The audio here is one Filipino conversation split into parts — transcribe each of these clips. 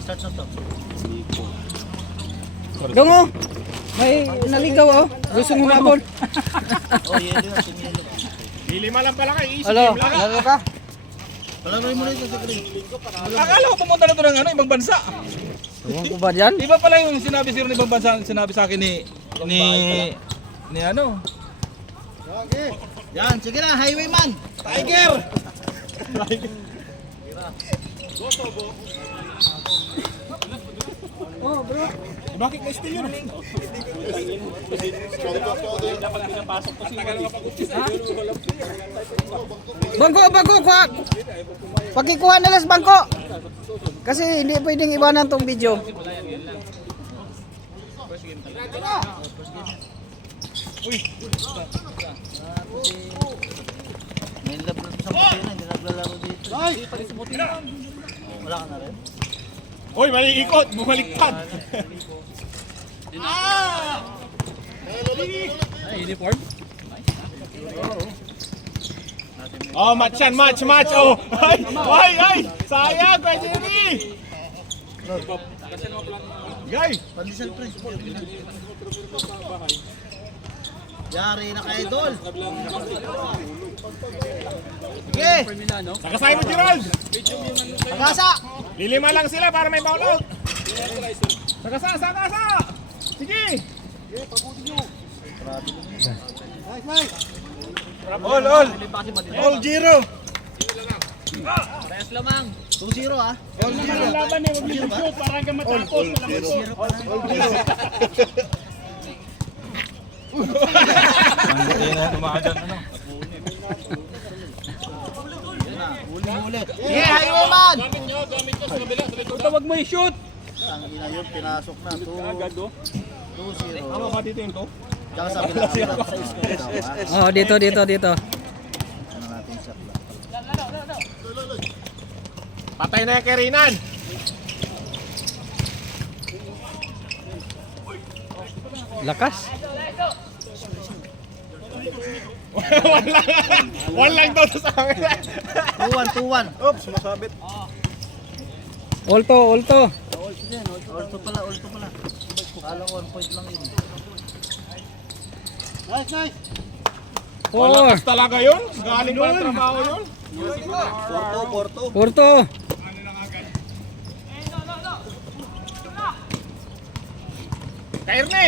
Start na to. Dongo! May naligaw oh. Gusto mo mabon? Oh, yelo na, yelo. Lima lang pala kayo, easy Hello, game lang. lalo ka? Palagay mo na ito sa green. Akala ko pumunta na ito ng ibang bansa. Tuwang ko ba dyan? Iba pala yung sinabi sir ng ibang bansa, sinabi sa akin ni ano. Yan, sige na, highwayman. Tiger! Oh, bro. Bakit may steal yun? Bangko, kuha. Pagkikuha na lang sa bangko. Kasi hindi pwedeng iwanan tong video. May lab na sa puti na, hindi naglalaro dito. Wala ka na rin. Uy, mali ikot, bumaliktad. Uniform? Oh, match yan, match. Oh, ay, sayang, Kuya Jerry. Gay. Pandesal pre. Yari na kay Idol. Sige. Nakasay mo, Gerald. Pagasa. Lilima lang sila para may foul out. Sakasa. Sige. All. All zero. 2-0 ah. All zero. Ang laban eh, wag mo shoot para hanggang matapos. Ulit. Sige, highwayman. Wag mo i-shoot. Ang ina yun, pinasok na. 2-0. Ano ba dito yung to? Tsaka sabi na. Oh, dito. Ano natin shot lang. Patay na yung Kerinan. Lakas. One lang daw sa amin. 2-1. Oops, masabit. Ulto. Ulto pala. Kala ko 1 point lang yun. Nice. Four. Malakas talaga yun. Galing pa ng trabaho yun. Porto. Kairne.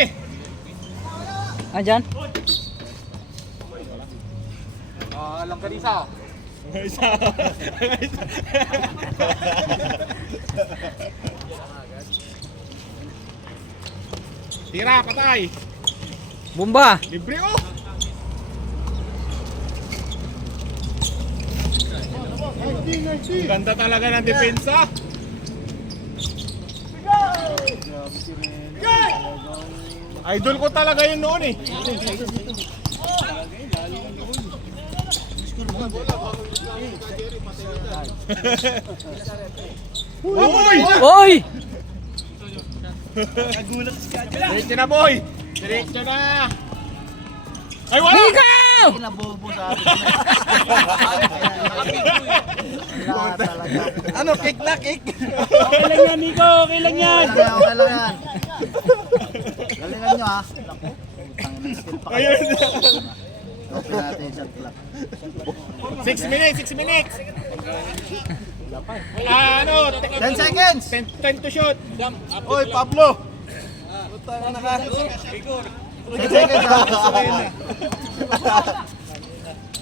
Andyan. Langkanisa. Tira, patay. Bomba. Libre oh. Ganda talaga ng depensa. Idol ko talaga yun noon eh. Oy! Diretso na boy. Diretso na. Ay wala. Ikaw! Kinabobo sa akin. Wala talaga. Ano, kick na kick. Okay lang yan, Nico. Okay lang yan. Okay lang yan. Galingan nyo ah. Naku. Utang na skill pa kayo. Ayun. Okay natin shot clock. 6 minutes. Ano? 10 seconds. 10 to shoot. Oy, Pablo. 10 seconds ah.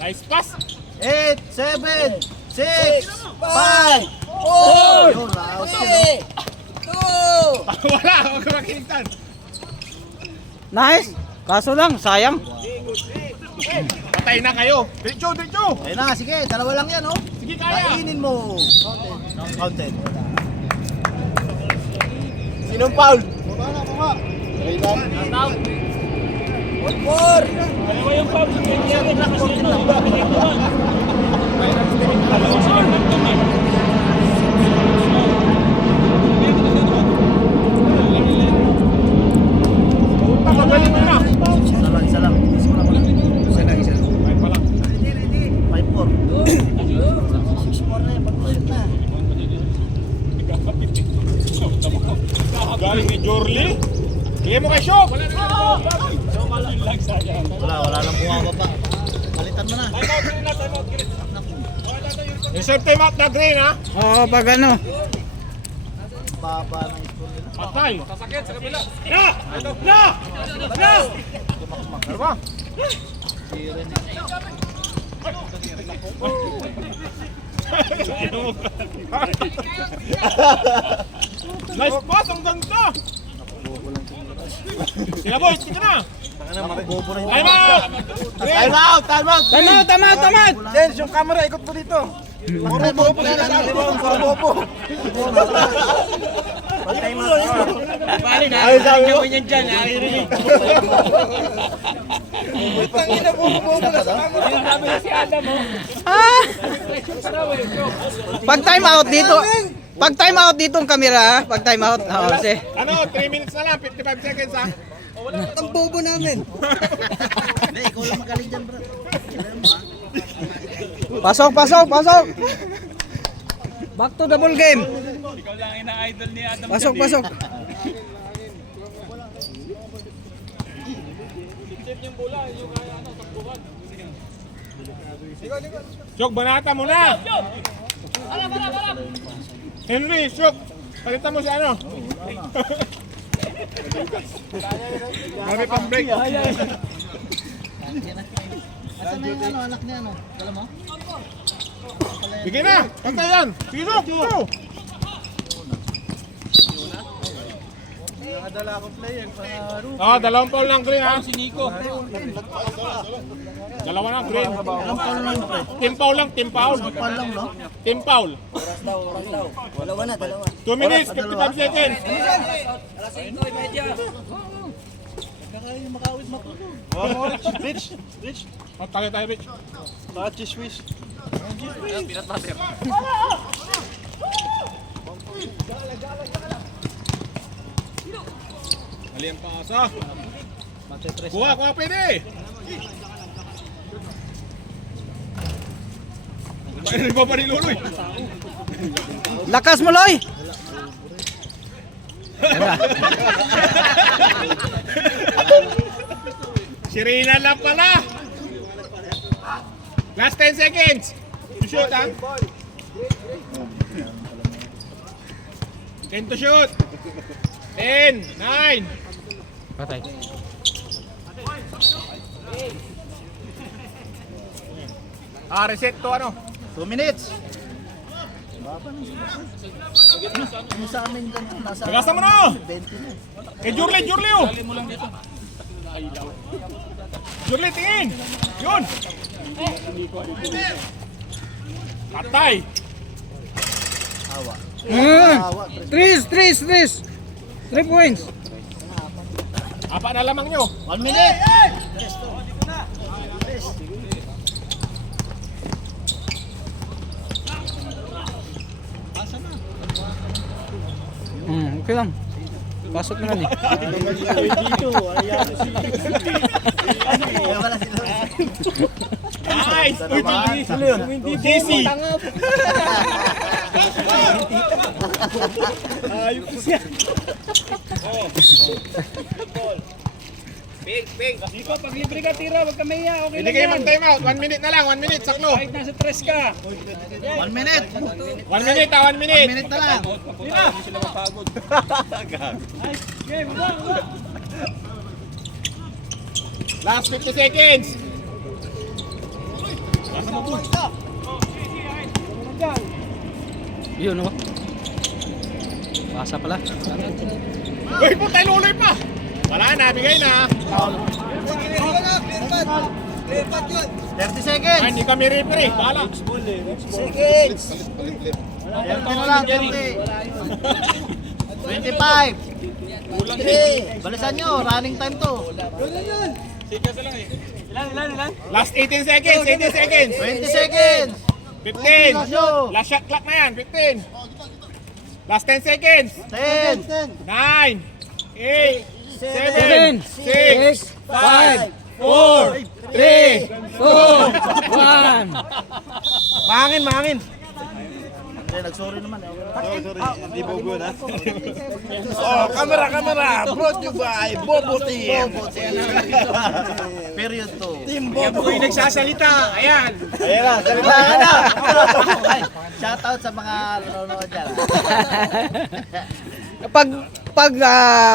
Nice pass. 8, 7, 6, 5, 4, yun, raos yun, Wala, huwag makinig. Nice. Kaso lang, sayang. Patay na kayo. Diretso. ayun na, sige, dalawa lang yan oh. Sige, kaya. Kainin mo. Counted. Sinong foul? Pagaling mo na. Isa lang. Isa lang. 5-4. 6-4 na yan, pag-ulit na. Wala nang bumababa. Palitan mo na. Reserve time out na green ha. Oo, pag ano. Baba ng score nila. Patay. Sasakyan sa kabila. Na! Na! Na! Ano ba? Nice pass, ang ganda! Sila boys, tika na! Bobo na Time out! Time out! Time out! Tama. Jens, yung camera, ikot mo dito. Puro bobo na lang. Puro bobo. Ay, sabi mo. Tangina, bobo na sa camera. Pag time out dito. Pag time out dito ang kamera ha. Pag time out. Oo, kasi. Ano, 3 minutes na lang, 55 seconds ha? Ang bobo namin. Hindi, ikaw lang magaling dyan, bro. Pasok. Back to the ball game. Ikaw lang ina-idol ni Adam. Pasok. Chok, banata mo na! Henry, Chok! Palitan mo si ano? Marami pang break. Asan na yung anak niya, Dala mo? Bigyan na! Pagka yan! Sige, Chok! Go! Nakadala akong player sa room. Dalawang foul ng green ha? Si Nico. Dalawa ng green. Ilang foul lang, pre? Team foul lang, team foul. Foul lang, no? Team foul. Dalawa na, dalawa. 2 minutes, 55 seconds. Rich. Tayo, Rich. Touch wish. Mali ang pasa. Kuha, pwede. Iba pa ni Luloy. Lakas mo, Loy. Sirina lang pala. Last 10 seconds. To shoot ha. 10 to shoot. 10, 9. Patay. Reset to ano. 2 minutes. Yung sa amin ganito, nasa Lagasan mo na. 20 na. Jurli oh. Jurli, tingin. Yun. Patay. Awa. Tris. 3 points. Apa na lamang nyo? 1 minute. Okay lang. Pasok na lang eh. Wala sila. Nice! Uy, JC! Ayok ko siya. Ping! Nico, pag libre ka tira, wag ka mahiya. Okay Hindi lang kayo yan. mag-time out. 1 minute na lang, 1 minute, saklo. Kahit nasa tres ka. 1 minute. 1 minute ha, 1 minute. 1 minute na lang. Game, wala. Last 50 seconds. Yun oh. Pasa pala. Uy, puta, luloy pa. Wala na, bigay na. 30 seconds. Ay, hindi kami referee. Bahala. Seconds. 30 na lang, 30. 25. 3. Balisan nyo, running time to. Last 18 seconds, 18 seconds. 20 seconds. 15. Last shot clock na yan, 15. Last 10 seconds. 10. 9, 8, 7, 6, 5, 4, 3, 2, 1. Mahangin. Hindi, nag-sorry naman. Hindi bobo na. Oh, camera. Brought you by Bobo Team. Period 2. Team Yan po Bobo. yung nagsasalita. Ayan. Ayan na, salita ka na! Ay, shoutout sa mga nanonood dyan.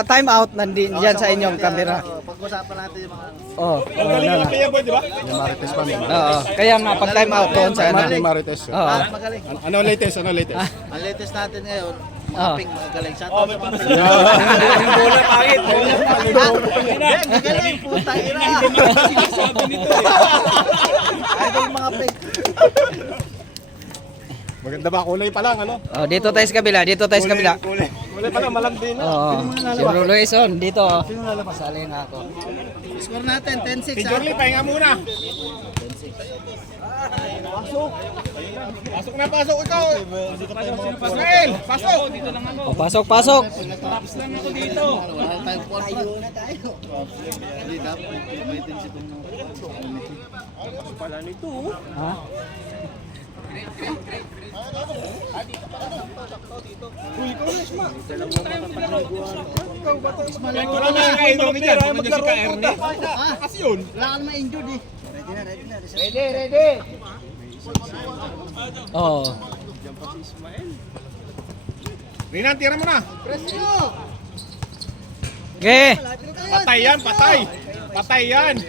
Time out nandun diyan sa inyong camera. Pag-usapan natin yung mga... Oh. Ang galing ng Kuya Boy, di ba? Oo. Kaya nga pag time out doon sa ano. Marites. Oo. Magaling. Ano latest? Ang latest natin ngayon, mga Oh. ping magaling. Shoutout sa mga ping. Yung bola pangit. Galing, puta ina. Sabi nito eh. Idol mga ping. Maganda ba? Kulay pa lang, ano? Oh, dito tayo sa kabila, Kulay pa lang, malambing na. Oo. Si Bro Luison dito. Sali na ako. Score natin, 10-6 Si Jorly, pahinga muna. Pasok na, pasok ikaw. Pasok, pasok. Dito lang ako. Pasok. Tapos lang ako dito. Wala tayong forward. Hindi dapat may tension itong Ha? Kaya ko lang nakakainom dyan. Kung si Ka-Ernie. Kasi yun. Wala ka naman injured eh. Oo. Rinan, tira mo na. Okay. Patay yan, patay. Patay yan.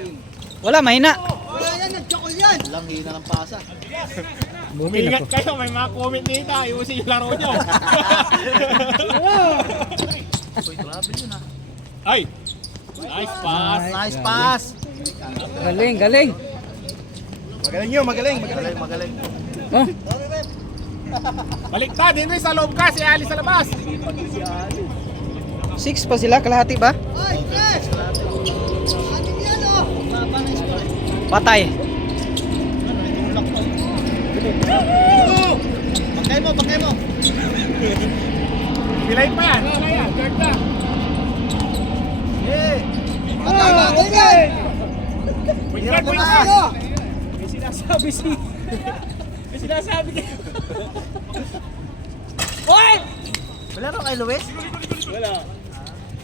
Wala, mahina. Walang hina ng pasa. Buti na Umingat po. kayo, may mga comment dito. Ayusin yung laro nyo. Uy, grabe yun ah. Ay! Nice pass. Nice pass. Galing. Magaling. Oh, Baliktad, Henry, sa loob ka. Si Ali sa labas. 6 pa sila, kalahati ba? Patay. Pakay mo. Pilayin pa yan. Wala yan. Third na. Point guard. May sinasabi si... May sinasabi kayo. Wala rin kay Luis?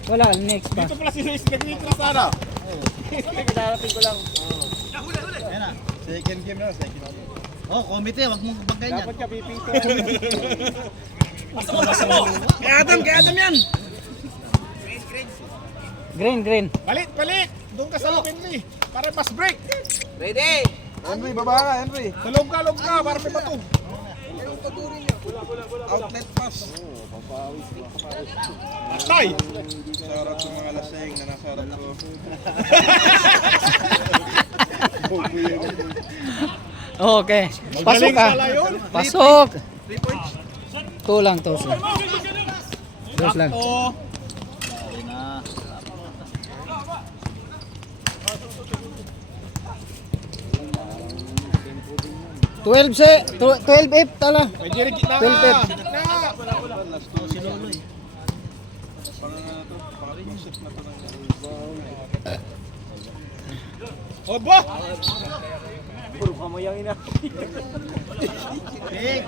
Wala, next pa. Ito pala si Luis. Nag-wait na sana. Second game na, second game. Oh, komite, wag mong bagay niyan. Dapat ka pipito. Kay Adam yan! Green. Balik. Doon ka sa loob, Henry. Para mas break. Henry, baba ka, Henry. Sa loob ka. Para may bato. Outlet pass. Patay. Sarap sa mga lasing na nasa harap ko. Okay. Pasok Magaling ka. pala yun. Pasok. Tulang to. Dos lang. Oh. Okay na. 12 tala. Pwede rin kita. 12. Si Loloy. Obo! Big.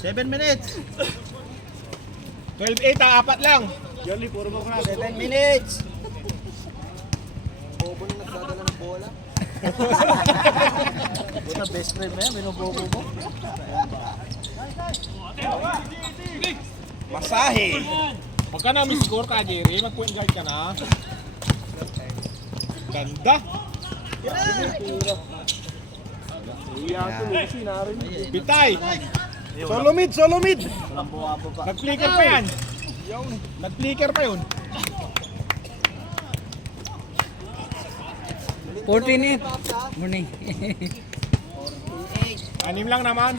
7 minutes. 12-8 ang apat lang. 7 minutes. Buta best friend mo yan, binubobo mo. Masahe. Huwag ka na score ka, Jerry. Mag-point guard ka na. Ganda. Bitay. Solo mid. Walang buwabo pa. Nag-flicker pa yan. Nag-flicker pa yun. 14-8. Morning. 6 lang naman.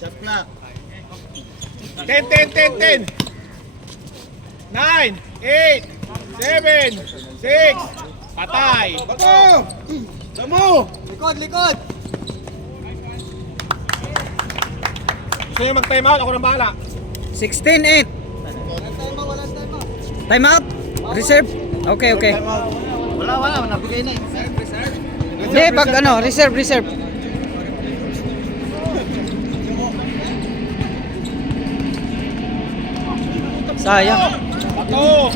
Shot clock. 10. 9, 8, 7, 6. Patay. Bato! Damo! Gusto nyo mag-time out? Ako nang bahala. 16-8. Time out. Reserve. Okay. Wala. Nabigay na eh. Hindi, pag ano, reserve. Sayang. Bato.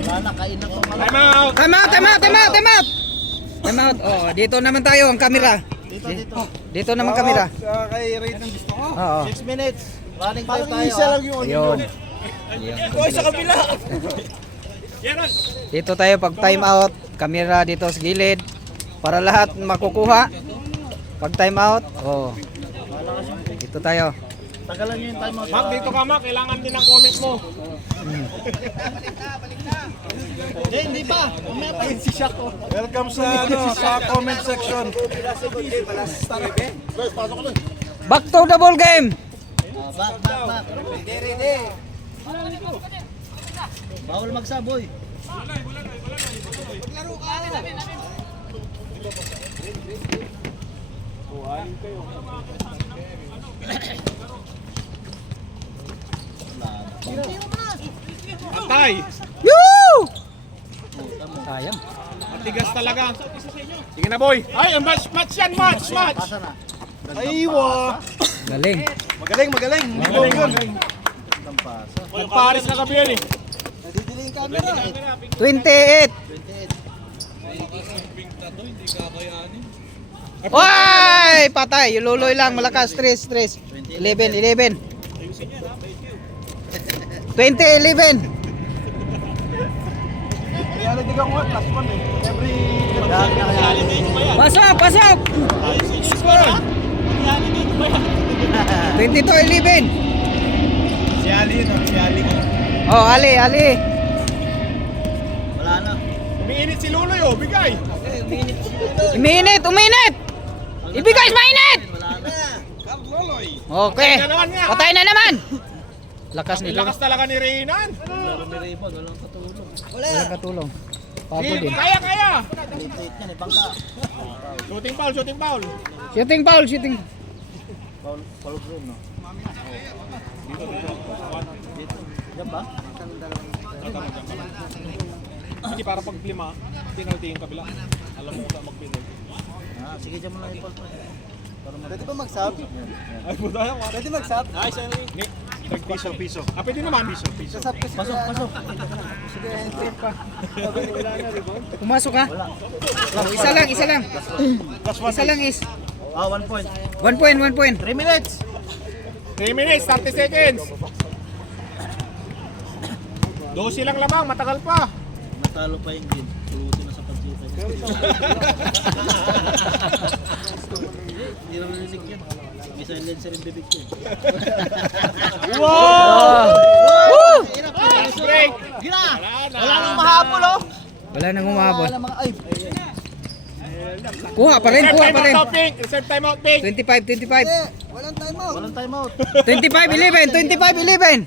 Wala na, kain na to. Time out. Time out. Time out. Oh, dito naman tayo ang camera. Dito. Dito naman camera. Kay rate ng gusto ko. Oo. 6 minutes. Running time tayo. Isa lang yung Ayun. Koy sa kabila. Dito tayo pag time out, camera dito sa gilid para lahat makukuha. Pag time out, oh. Dito tayo. Tagalan nyo yung time out. Mac, dito ka Mac. Kailangan din ang comment mo. Hindi pa. Umaya pa. Si Shaq ko. Welcome sa sa comment section. Back to the ball game. Back. Bawal magsaboy. Atay. Yoo! Sayang. Matigas talaga. Sige na boy. Ay, match yan, match. Pasa na. Aywa. Galing. Magaling. Magaling yun. Ang pasa. Nagparis na kami yan eh. 28. 28. Oy! Patay. Luloy lang. Malakas. Stress. 11. 20-11. Reality ka ko plus 1 eh. Every Pasok. 22-11. Si Ali no, si Ali. Oh, Ali. Wala na. Umiinit si Luloy oh, bigay. Uminit. Ibigay sa mainit. Wala na. Okay. Patay na naman nga. Patay na naman. Lakas nito. Lakas talaga ni Reynan. Walang katulong. Walang katulong. Papo din. Kaya. Late yan eh. Bangka. Shooting foul. Shooting foul. Foul room no. Diyan ba? Hindi para pag lima, penalty yung kabila. Alam mo kung mag-penalty. Sige dyan mo lang yung foul. Pwede ba mag-sub? Ay, puta yan. Pwede mag-sub? Nice, Henry. Piso. Ah, pwede naman. Sub kasi. Pasok. Pumasok ka? Oh, isa lang. Isa lang is. 1 point. 1 point. 3 minutes. 3 minutes, 30 seconds. 12 lang lamang, matagal pa. Natalo pa yung green. Turutin na sa pag-shoot. Hindi naman nalisig yan. May silencer yung bibig ko. Wow! Last break. Gina! Wala na. Wala nang mahabol oh! Wala nang umabot. Wala mga ay. Kuha pa rin. Reserve time out, Pink. 25. Walang time out. 25-11.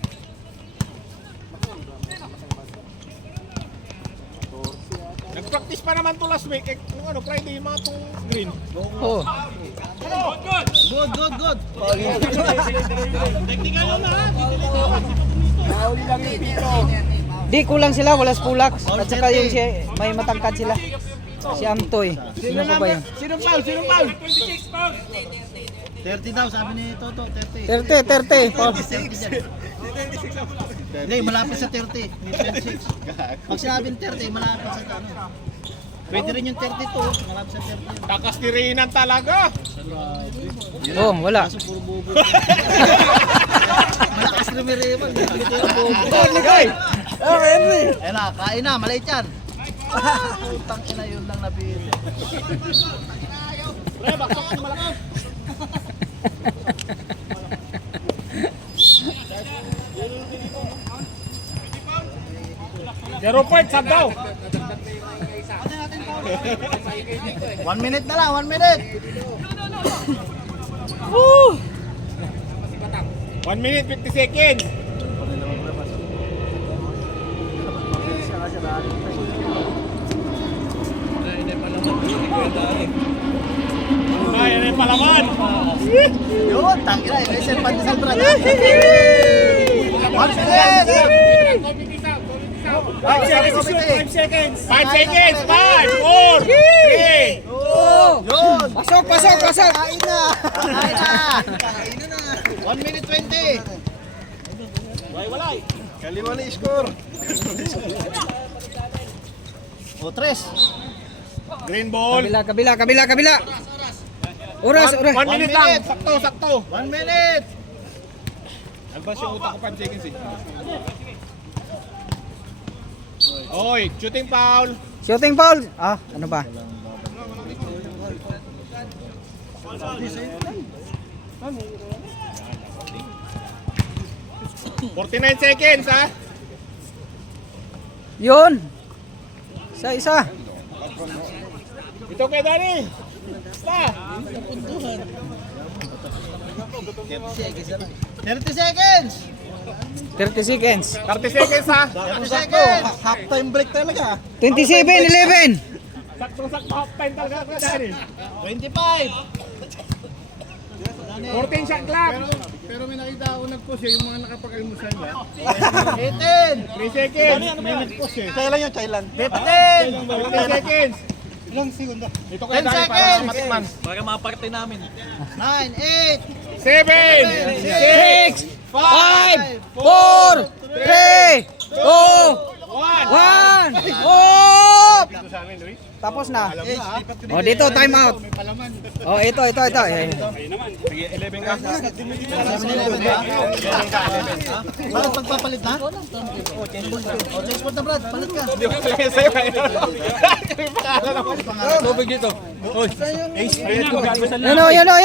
Nag-practice pa naman to last week. Friday yung mga itong green. Oh. Good. Technical lang na. Di kulang sila, wala spulak. At saka yung may matangkad sila. Si Amtoy. Sino pa ba yun? Sinong foul? 30 daw, sabi ni Toto, 30. 30. Paul. 30 dyan. Hindi, malapit sa 30. May 26. Pag sinabing 30, malapit sa ano. Pwede rin yung 32, malapit sa 30. Takas ni Reynan talaga. Oh, wala. Kaso puro bobo. Malakas rin may Raymond. Dito yung bobo. Ligay. Ayun na, kain na, maliit yan. Putang ina yun lang nabili. Pre, baksok ang malakas. Zero point, sab daw. 1 minute na lang, 1 minute. 1 minute, 50 seconds. Ay, ano yung palaman? Yun, tangina, inisip pa sa trap. 1 minute! 5 seconds. 5 seconds. 5 seconds. 5, 4, 3. Pasok, pasok, pasok. Kain na! Kain na! 1 minute 20. Kaliwala score. O, 3. Green ball. Kabila, kabila, kabila, kabila. Oras, oras. 1 minute lang. Sakto, sakto. 1 minute. Albas yung utak ko 5 seconds eh. Oy, shooting foul. Shooting foul. Ah, ano ba? $49 seconds ha. Yun. Isa. Ito kay Danny. Basta. 30 seconds. 30 seconds. 30 seconds ha. 30 seconds. Half time break talaga. 27, 11. Sakto-sakto half time talaga kay Danny. 25. 14 shot clock. Pero may nakita ako nag-post yung mga nakapag-almusal ba? 18. 3 seconds. May nag-post eh. Kaya lang yung Thailand. 15. 15 seconds. Ilang segundo? Ito kay 10 Danny para seconds. matikman. 9, 8, 7, 6, 5, 4, 3, 2, 1. 1. Oh! Tapos na. Oh, dito time out. Oh, ito. Eh. Brad, magpapalit na? O, change sport na Brad, palit ka. Hindi ko talaga sa'yo. May pangalan ako. Tubig dito. Oy. Yan o.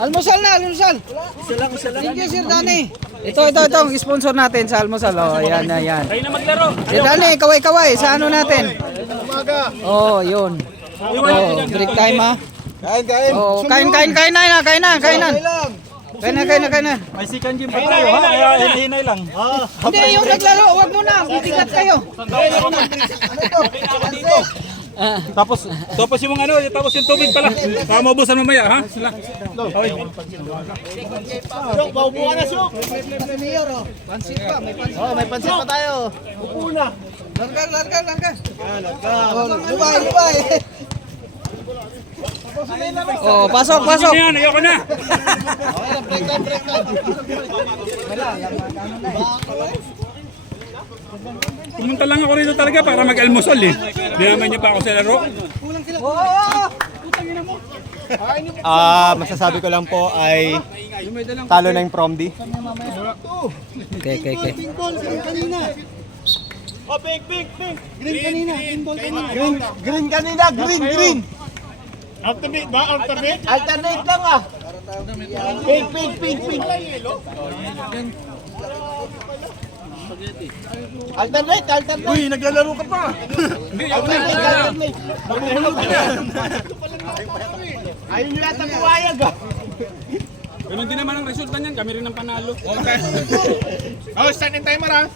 Almusal na, almusal. Thank you, Sir Danny. Ito, ang sponsor natin sa almusal. Oh, yan. Kayo na maglaro. Sir Danny, kaway-kaway. Sa ano natin? Oh, yun. Oh, break time ha. Kain. Oh, kain na. May second gym pa tayo ha. Kaya hinay lang. Hindi, yung naglaro, wag mo na. Bibigat kayo. Tapos yung ano, tapos yung tubig pala. Baka maubusan mamaya ha. Sila. Baubuhan na Syuk. Pansit pa, may pansit. Oh, may pansit pa tayo. Larga. Lubay. Oh, pasok. Ano yan? Ayoko na. Break time. Pumunta lang ako rito talaga para mag-almusal eh. Di naman niya pa ako sa laro. Masasabi ko lang po ay talo na yung prom D. Okay. Oh, pink. Green kanina. Alternate ba? Alternate? Alternate lang ah. Pink. Alternate. Uy, naglalaro ka pa. Alternate. Ayun nyo lahat ang buwayag ah. Ganun din naman ang resulta niyan. Kami rin ang panalo. Okay. Oh, starting timer ah.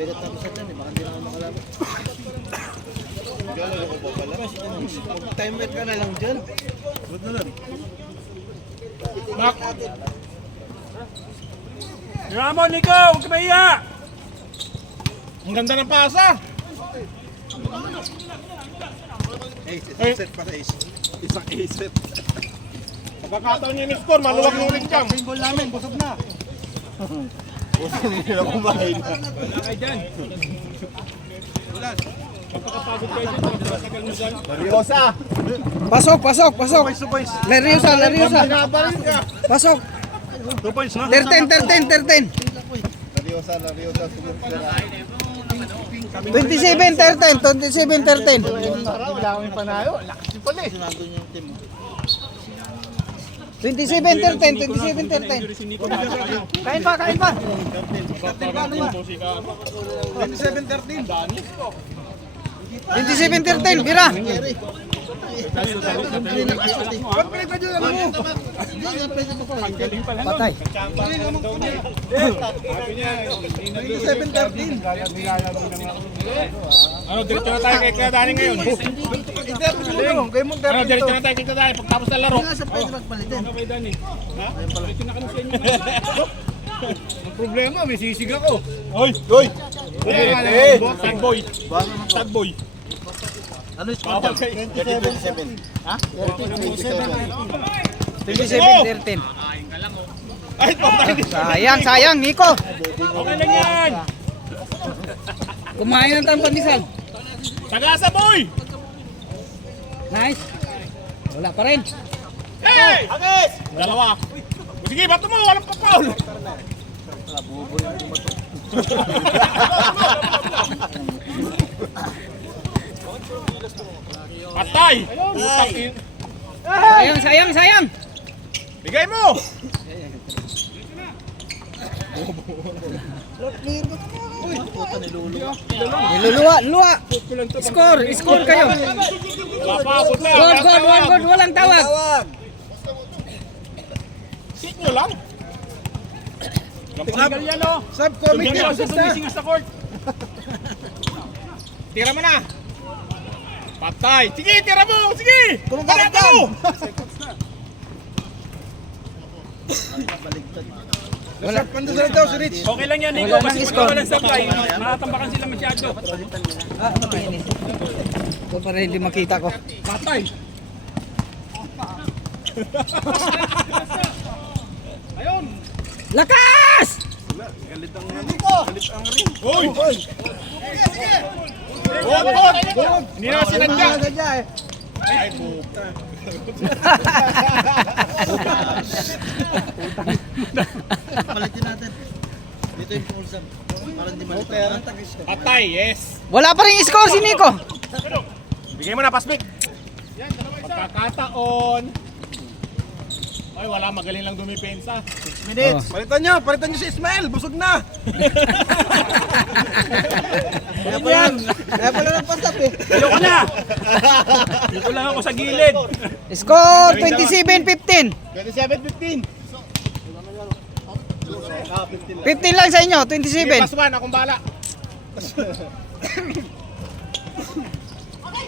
Bigat na sa dyan, baka hindi na ako makalaban. Timer ka na lang dyan. Back. Ramon, ikaw! Huwag ka mahiya! Ang ganda ng pasa. Isang ace. Pagkakataon niya yung score, maluwag ng ulit jam. Goal namin, busog na. Busog na kumain. Ay, dyan. Seryosa. Pasok. Lariosa. Binabarin ka. Pasok. 2 points na. 13. Seryosa. 27-13. Wala kami panalo. Lakas yung pala eh. Nandun yung team. 27-13. Kain pa. 27-13, bira. Patay. Ano, diretso na tayo kay Kuya Danny ngayon. Ano, diretso na tayo kay Kuya Danny pagtapos ng laro. Nga sa pwede magpalitin. Okay, Danny. Ha? Diretso na kami sa inyo. problema, may sisig ako. Oy! Sad boy! Sad boy! Ano yung score dyan? 27. Ha? 27-13. Ay, patay! Sayang, Nico. Okay lang yan! Kumain ng tampang pandesal. Sagasa boy! Nice. Wala pa rin. Hey! Agis! Dalawa. Sige, bato mo! Walang pa-foul! Patay! Putang in. Sayang. Bigay mo! Niluluwa. Score kayo. Wala pa, punta. Good. Walang tawag. Sit nyo lang. Tingnan yan o. Subcommittee ako sa sa court. Tira mo na. Patay. Sige, tira mo. Sige. Parata mo. Wala. Okay lang yan, Nico. Wala Kasi nang pag score. walang supply, matatambakan sila masyado. Ito para hindi makita ko. Patay. Lakas! Uy. Good. Hindi na sinadya. Ay, puta. Palitin natin. Dito yung pulsam. Parang di malitan. Patay, yes. Wala pa rin score si Nico. Bigay mo na, Pasmik. Pagkakataon. Ay, wala. Magaling lang dumipensa. 6 minutes. Palitan nyo si Ismael, busog na. Kaya pala nagpasap eh. Ayoko na. Dito lang ako sa gilid. Score 27-15. 27-15. 15 lang sa inyo, Sige, 27. plus 1. Akong bala.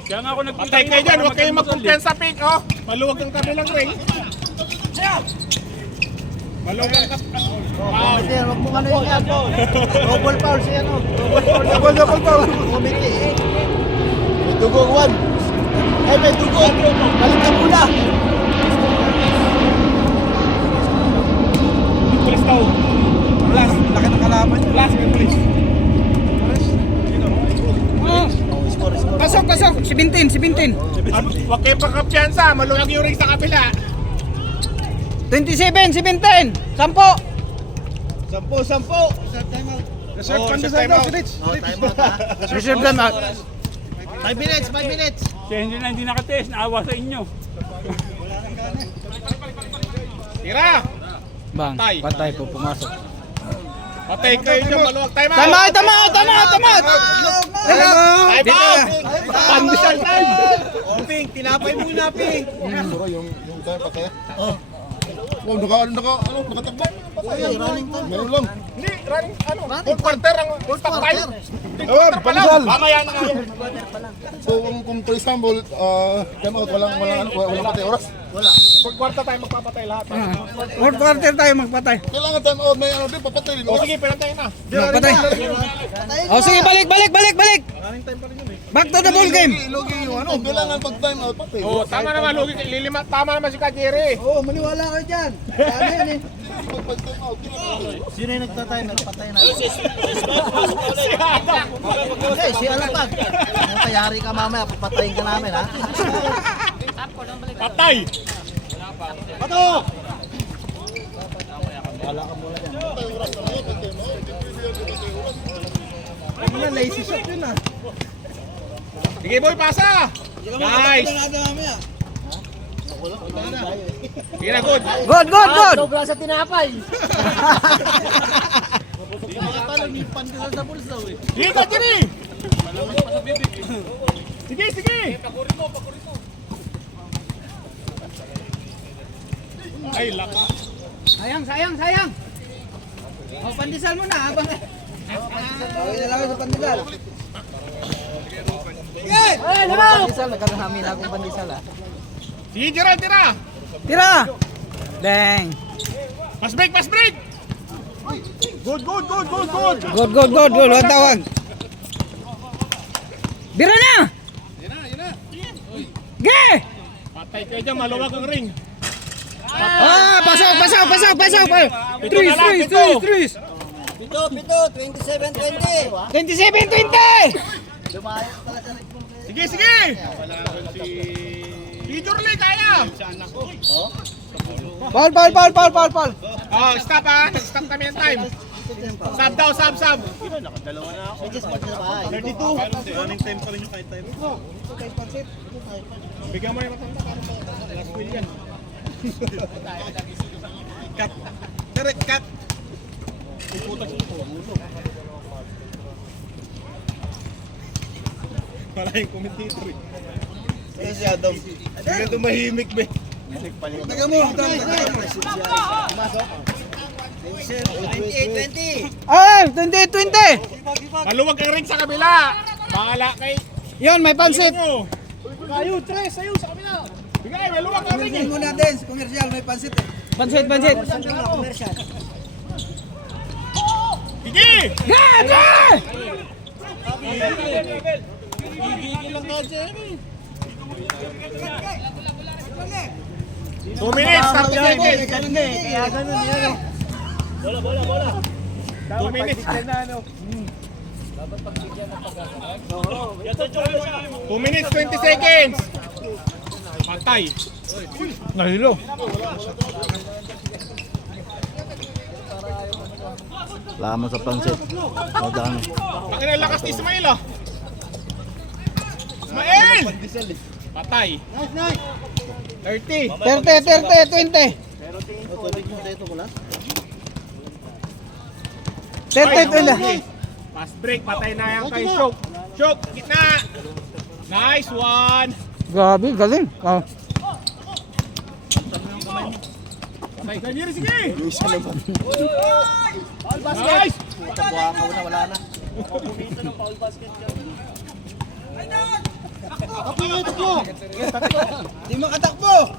Kaya nga ako nagpunta Patay kayo dyan. para Huwag kayong mag-almusal, magkumpiyansa, Pink. Oh. Maluwag ang kabilang ring. Maluwag ang Wow. Committee, huwag mong ano yun yan. Double foul siya no. Double foul. Committee eh. May dugong 1. Ay, may dugong. Balik na mula. Pulis daw. Laki ng kalaban. Last may pulis. Pasok. 17. Huwag kayong pagkapiyansa. Maluwag yung ring sa kapila. 27-17. 10. 10. Reserve pandesal daw, Time out ha. Reserve them out. 5 minutes. Kaya hindi nakatest, naawa sa inyo. Tira. Bang, patay po pumasok. Patay kayo dyan. Maluwag. Time out. Tama. Time out. Pandesal time. Ping, tinapay muna, Ping. Oh, nakatakbo. Running time. Meron lang. Hindi, running, full quarter ang stop time. pandesal. Mamaya na kayo. So, kung for example, time out, walang patay oras. Full quarter tayo magpapatay lahat. Fourth quarter tayo magpatay. Kailangan time out, may ano din, papatay din O oras. sige, pinantayin na. Magpatay. Sige, balik. Back to the ball game. Logi yung ano, kailangan pag time out, patay. Oh, tama naman, Lugi. Lilima, tama naman si Kajere. Oo, maniwala kayo dyan. Ano yan eh. Pag time out, Sino yung nagtatime? Patay na. Okay, si Alapag. Kung tayari ka mamaya, papatayin ka namin ha. Patay! Pato! Ano na, lazy shot yun ah. Sige boy, pasa! Nice! Sige na, good. Good. Sa tinapay. Yung pandesal sa bulsa eh. Sige, Kajere! Sige! Ay, laka. Sayang. Oh, pandesal mo na habang Tawin na lang sa pandesal. pandesal, nagkakahamin akong pandesal ah. Sige, Gerald, tira! Tira! Bang! Pass break! Good. Good. Walang tawag. Biro na! Ge! Patay kayo dyan, maluwag ang ring. Pasok. Pito na lang, pito. Tris. Pito, 27-20. 27-20! Sige. Leader Lee, kaya. Paul. Oh, stop ha. Stop kami ng time. Sub daw, sub. 32. Running time pa rin yung kahit time. Bigyan mo yung matanda para last wheel yan. Cut. Direct cut. Wala yung commentator eh. Ano si Adam? Hindi tumahimik ba? Taga mo. 28-20. Ah, 20. Maluwag ang ring sa kabila. Bahala kay... Yon, may pansit. Kayo, tres, sayo sa kabila. Bigay, maluwag ang ring eh. Muna din, sa commercial may pansit. Pansit. Commercial. Sige! Gaga! Two minutes, start the game. Kaya ganun yan. Bola. 2 minutes. 2 minutes, 20 seconds. Patay. Nahilo. Lamang sa pansit. Madami. Pakina lakas ni Ismail ah. Ismail! Patay. 30. 30-20. 30-20. Fast break, patay na yan kay Shook. Shook, gitna. Nice one. Grabe, galing. Oh. Patay ka niya, sige. Nice. Tabuha ka na, wala na. Di makatakbo.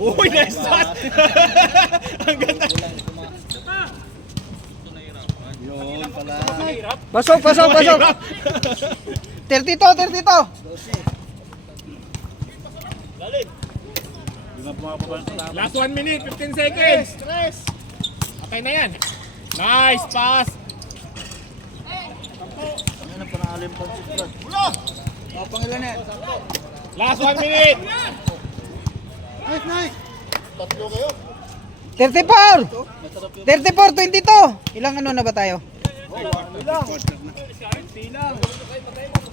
Uy, nice shot. Ang ganda. Yun pala. Pasok. 32. Last 1 minute, 15 seconds. Okay na yan. Nice pass. Ano na panalo yung pansit, Brad? Pangilan na. Last 1 minute. 34-22. Ilang ano na ba tayo?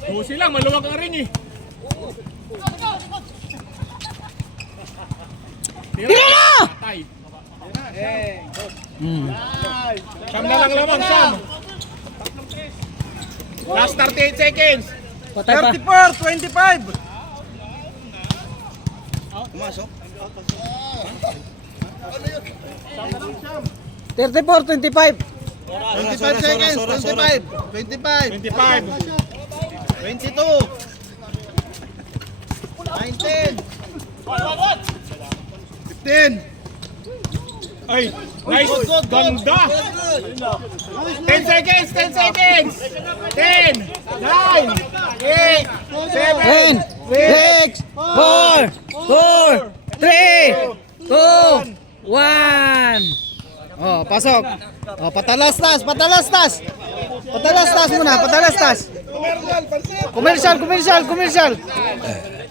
Busi lang, maluwag ang ring eh. Tira na! Patay. Siyam na lang lamang, Siyam. Last 38 seconds. Patay pa. 34-25. Pumasok. 34-25. 25 seconds. 25. 22. 19. 15. Ay, nice. Ganda. 10 seconds, 10 seconds. 10, 9, 8, 7, 6, 4, 3, 2, 1. Oh, pasok. Oh, patalastas. Patalastas muna, patalastas. Commercial.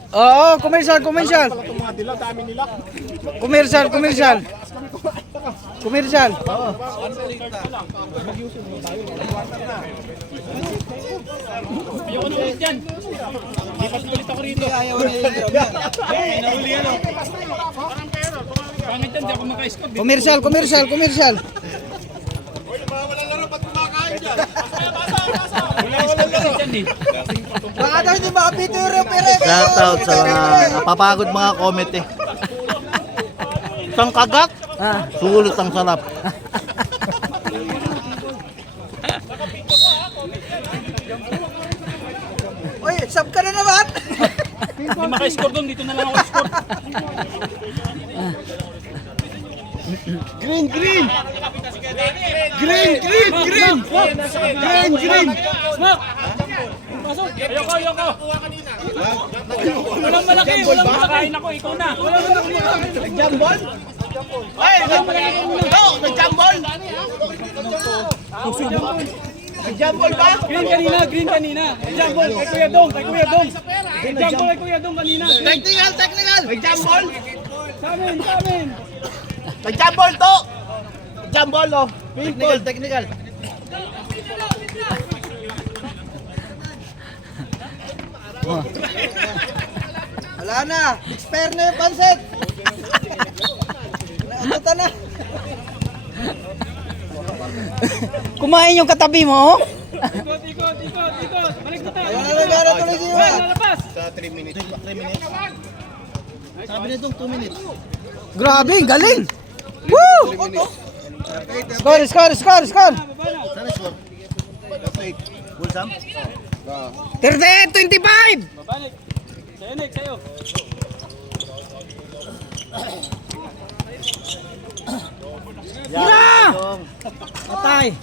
Oo, commercial. mga dilaw, dami nila. Commercial. Ayoko na ulit dyan. Lipat ulit ako rito. Pangit yan, di ako maka-score. Commercial. Baka daw hindi makapito yung repere. Shoutout sa mga napapagod mga comment eh. Isang kagat, sulit ang sarap. Uy, sub ka na naman! Hindi maka-score doon, dito na lang ako score. Green, green! Green, green, green! Green, green! Smoke! Pasok! Ayoko! Walang malaki! Kain ako, ikaw na! Nag-jambol? Ay! Nag-jambol? Nag-jambol ba? Green kanina! Jambol kay Kuya Dong! Jambol kay Kuya Dong kanina! Technical, technical! Nag-jambol? Sa amin! Nag-jambol to! Nag-jambol, oh! Technical, technical. Wala na! Expire na yung pansit! Naututan na! Kumain yung katabi mo? Ikot! Balik na tayo! Ayun na nagana tuloy si Iwan! Lalabas! 3 minutes. Sabi nitong 2 minutes. Grabe, galing! Woo! Score! Sana score. Bulsam? 38-25! Babalik! Sa'yo, Nick, sa'yo! Tira! Patay!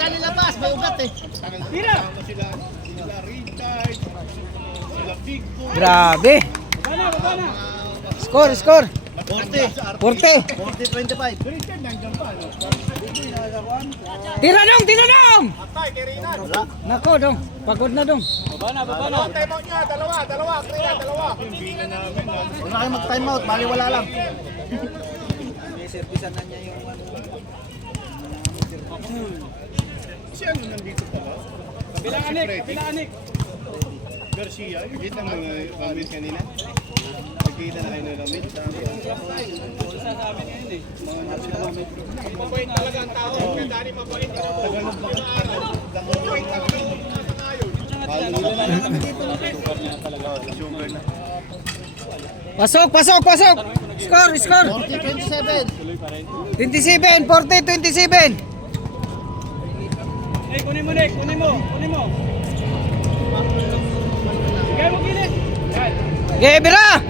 Galing labas, may ugat eh. Tira! Grabe! Baba na! Score! 40. 40! 40-25. Tira dong! Nako dong, pagod na dong. Baba na! Timeout niya, dalawa. Huwag na kayo mag-time out, bali wala lang. Kabila anik! Garcia, kita mo mga comment kanina? Nakita na kayo ng comment? Sa amin ngayon eh. Mabait talaga ang tao. Kaya Dani mabait. Mabait talaga ang Pasok! Score! 40-27. 27, 40-27. Eh, kunin mo Nick! Kunin mo! Bigay mo gilid! Yan! Gebira!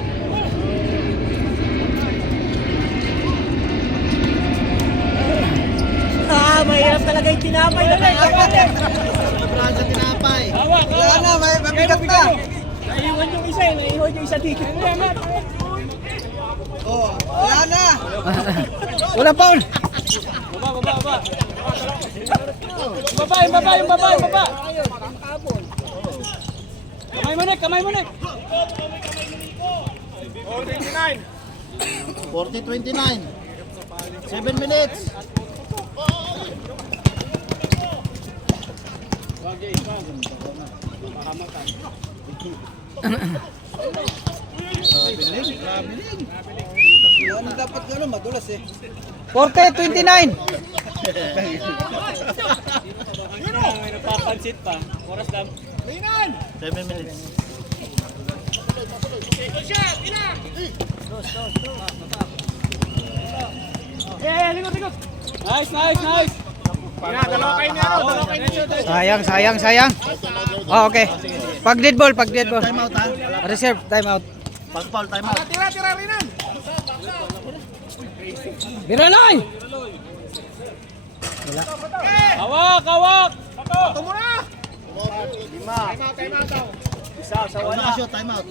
Mahirap talaga yung tinapay na kaya. Sobrahan sa tinapay. Hawak! Wala na, may mabigat na. Naiiwan yung isa dito. Oh, wala na. Wala foul! Baba! Yung baba! Kamay mo Nick! 40-29. 7 minutes. Ano dapat gano'n, madulas eh. 40-29. May napapansit pa. Oras lang. 7 minutes. Likod! Nice! Dalawa kayo niya. Sayang. Oh, okay. Pag dead ball. Time out ha. Reserve, time out. Pag foul, time out. Tira Rinan. Biraloy! Hawak! Ito mo na. Time out daw. Huwag nakashoot, time out.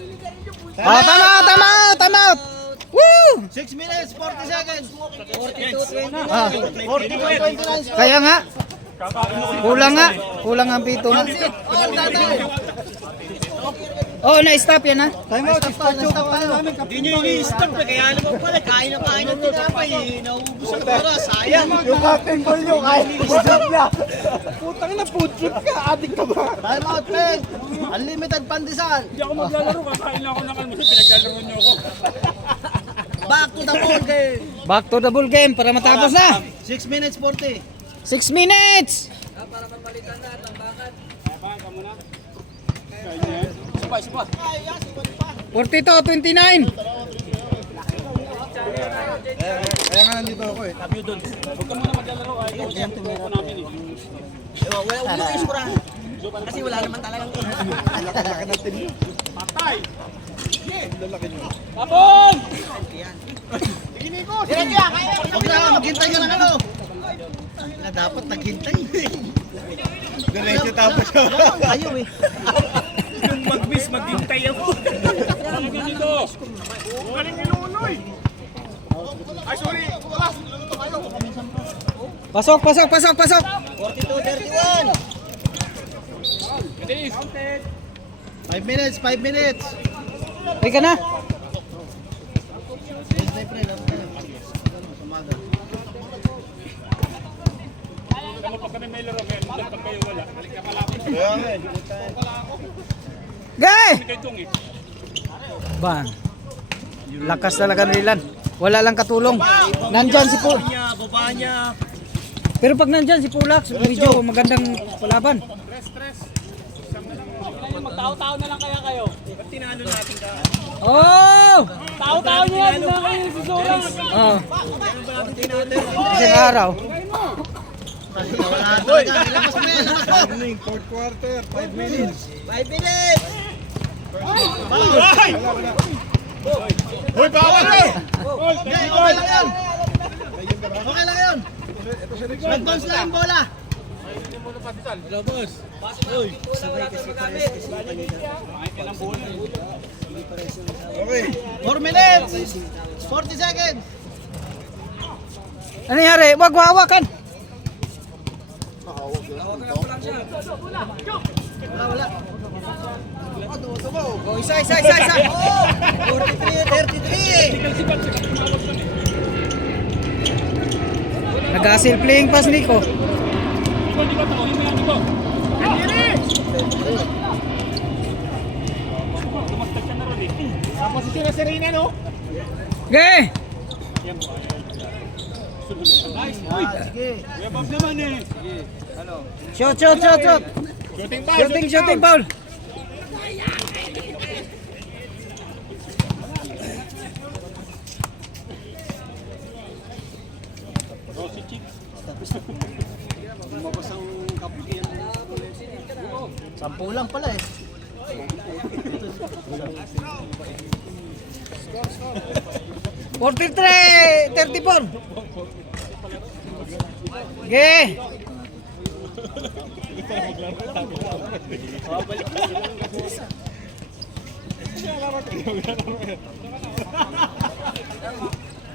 Oh, time out! Woo! 6 minutes, 40 seconds. 40-29. Kaya nga. Kulang ang pito nga. Oh, na-stop yan ha. Time out, stop tayo. Hindi nyo ini-stop na kaya naman pala. Kain ng tinapay eh. Nauubos ang oras. Sayang. Yung captain ball nyo, kahit stop na. Putang na, food trip ka. Adik ka ba? Time out, Peg. Unlimited pandesal. Hindi ako maglalaro. Kakain lang ako ng almusal. Pinaglalaro niyo ako. Back to the ball game. Back to the ball game para matapos na. 6 minutes, 40. 6 minutes. Supa. 42-29. Kaya nga nandito ako eh. Huwag ka muna maglalaro. Ayaw ko namin eh. Wala kayo surahan. Kasi wala naman talagang Patay! Huwag na, maghintay ka lang ano. Na dapat naghintay. Diretso tapos. Ayaw eh. Nung mag-miss, maghintay ako. Talaga dito. Galing ni Lunoy. Ay, sorry. Wala. Pasok, pasok, pasok, pasok. 42-31. Bilis. 5 minutes, 5 minutes. Ay ka na. Yes, my friend. Sumaga. Alam mo, pag kami may laro, kaya pag kayo wala. Balik ka malapit. Kaya nga eh. Gay! Kay Tung eh. Ba. Lakas talaga ni Rilan. Wala lang katulong. Nandyan si Pul. Baba niya. Pero pag nandyan si Pulax, medyo magandang palaban. Magtao-tao na lang kaya kayo. Ba't tinalo natin ka? Oh! Tao-tao niya yan. Mga si Zola. Oh, isang araw. Wala talaga. Ilabas mo yan, ilabas mo. Evening, fourth quarter, 5 minutes. 5 minutes. Ay! Hoy, bawal eh! Hindi, okay lang yan. Okay lang yun. Nag-bounce lang ang bola. Okay. 4 minutes. 40 seconds. Ano nangyari? Wag hawakan. Wala, wala. Oh, isa, isa, isa, isa. 43-33. Nag-asil playing pass, Nico. Di ba to? Hindi lang ito. Kaniri! Tumagtag ka na ron eh. Sa posisyon na si Rina, no? Gay! Sige. Shot, shot, shot, shot. Shooting foul! Shooting, shooting, foul. Sampu lang pala eh. Forty-three, 34. Gay!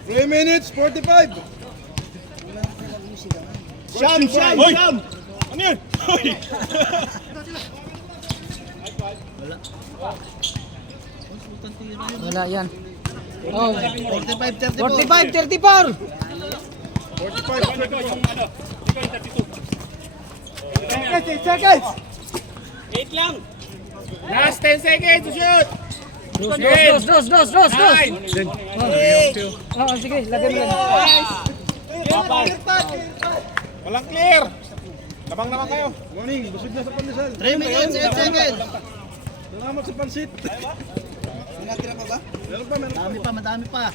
Three minutes, 45. Sham, sham, Hoy! sham. Ano yun? Hoy! Wala yan. Oh, 45, 34. 45, 34. Ikaw yung ano? Ikaw yung 32. Seconds. Wait lang. Last 10 seconds to shoot! Dos, dos, dos, dos, dos, dos. 9! Oh, sige, lagyan mo lang. Walang clear! Labang naman kayo. Morning, busog na sa pandesal. 3 minutes, 8 seconds. Salamat sa pansit. Natira pa ba? Meron pa, meron pa. Madami pa, madami pa.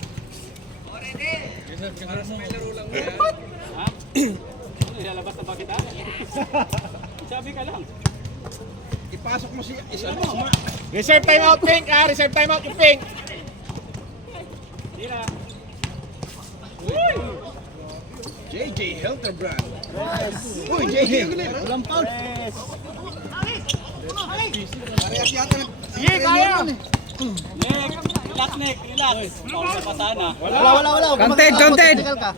Ilalabas na ba kita? Sabi ka lang. Ipasok mo si isa mo. Reserve timeout, Pink! Ah, reserve timeout yung Pink! JJ Helterbrand. Uy, JJ. Walang foul. Sige, kaya! Relax, Nick. Relax. Paula pa sana. Wala, wala, wala. Huwag Counted, magtakot, counted. technical ka.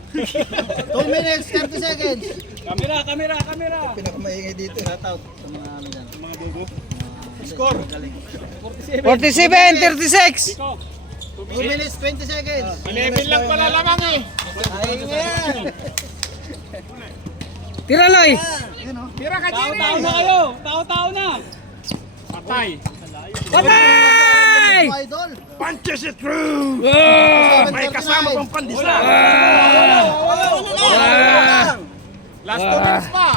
2 minutes, 30 seconds. Kamera, kamera, kamera. Pinakamaingay dito. Shout out sa mga ano dyan. Mga dugo. Score. Galing. 47, 36. 2 minutes, 20 seconds. 11 lang pala lamang eh! Ayun yan. Tira, Loy. Tira ka, Jerry! Tao-tao na kayo. Tao-tao na. Patay! Patay! Idol. Punches it through! May kasama pang Pandesal! Last 2 minutes pa!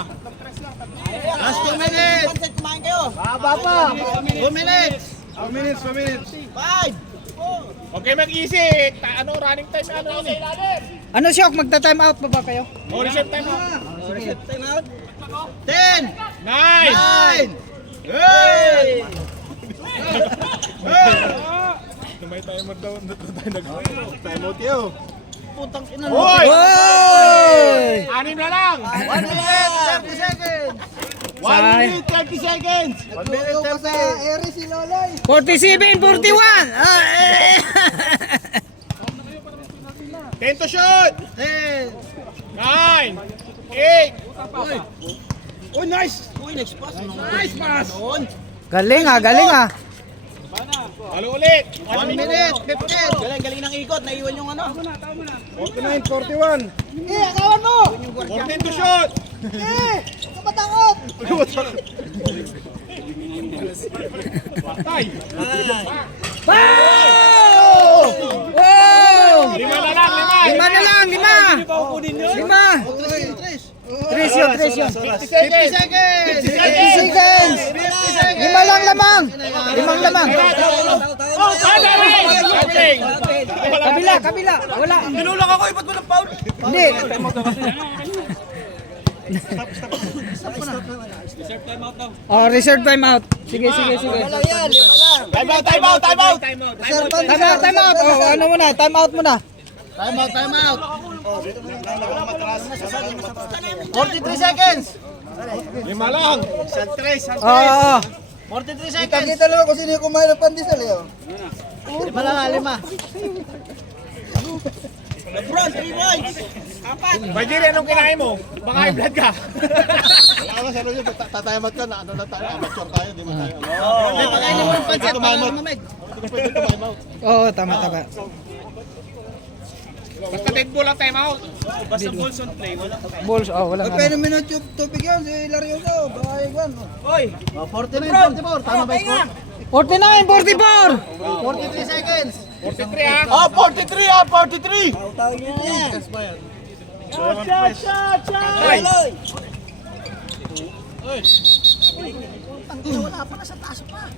Last 2 minutes. Pansit, kumain kayo. Baba pa. 2 minutes. 2 minutes, 2 minutes. 5. Okay, mag-easy! Ano, running time sa ano yun eh? Ano, Shock? Magta-time out pa ba kayo? Oh, reserve time out! Time out. 10, 9! 9, Hey! May timer daw. Time out yun. Putang ina. Hoy! Oy! 6 na lang. 1 minute, 30 seconds. 1 minute, 30 seconds! 1 minute, 30. 47, 41! 10 to shoot. 10. 9, 8, Oh, nice! Uy, next pass. Nice pass! Galing ah, galing ah. halo ulit. 1 minute, 15. Galing ng ikot. Naiwan yung ano. 49, 41. 14 to shoot. Patay. Wow! 5 na lang, 5. 5 na lang, 5! 5! 3 yun, 3 yun. 50 50 seconds. seconds. 50 seconds. Seconds! 50 seconds. 5 lang lamang! 5 lamang! Okay. Kabila, kabila! Wala! Tinulak ako. Iba't mo ng foul. Hindi! Oh, reserve time out. Sige, sige, sige. Yan, 5 lang. Time out, time out, time out. Time out, time out. Oh, ano muna, time out muna. Time out, time out. 43 seconds. 5 lang. Oo. 43 seconds. Kita lang kung sino yung kumain ng pandesal eh. 5 lang, 5. LeBron, 3 points. Bajiri, anong kinain mo? Baka high blood ka. Wala ka sa yun, tatayamat ka na ano na tayo, amateur tayo, di mo tayo. May pakainin mo ng pancet para mamig. Pwede time out. Oo, tama, tama. Basta Dead Bull ang time out. Basta balls on play. Wala. Balls, oh, wala nga. minute yung tubig yan, si Larioso. Baka yan. Oy. 49, 44. Tama ba yung score? 49, 44! 43 seconds. 43 ah. Ah, 43 ah, 43! Ay. Wala pa na sa taas pa.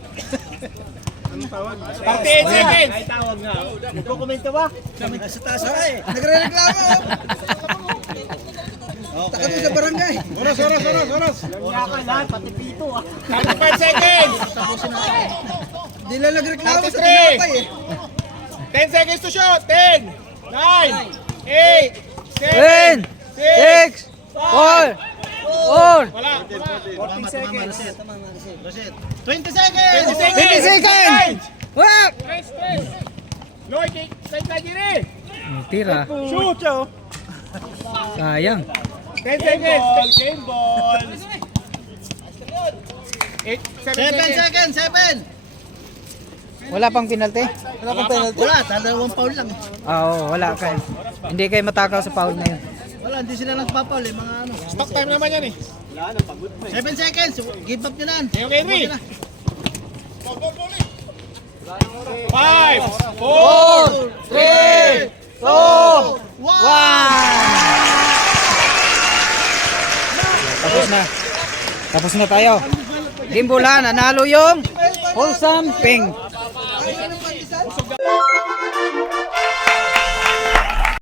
38 seconds. Tawag na. Dokumento ba? Nasa taas ka eh. Nagre-reklamo. Takot mo sa barangay. Oras, oras, oras, oras! Wala ka lahat, pati pito ah. 35 seconds. Di lang nagreklamo sa 33. tinapay eh. 10 seconds to shoot. 10, 9, 8, 7, 7, 6, 4, 4, Wala. 40 seconds. 20 seconds. 20 seconds! Wap! Stress, stress. Loy, kay Tajiri. Tira. Shoot, yo! Sayang. 10 seconds. Game ball! 8, 7 7 seconds. seconds, 7. Wala pang penalty? Wala pang penalty. Wala, dalawang foul lang eh. Oo, wala kayo. Hindi kayo matakaw sa foul na yun. Wala, hindi sila nagpa-foul eh, mga ano. Stock time naman yan eh. 7 seconds, give up nyo na. Okay, Henry. 5, 4, 3, 2, 1! Tapos na. Tapos na tayo. Game bola, nanalo yung Wholesome Pink.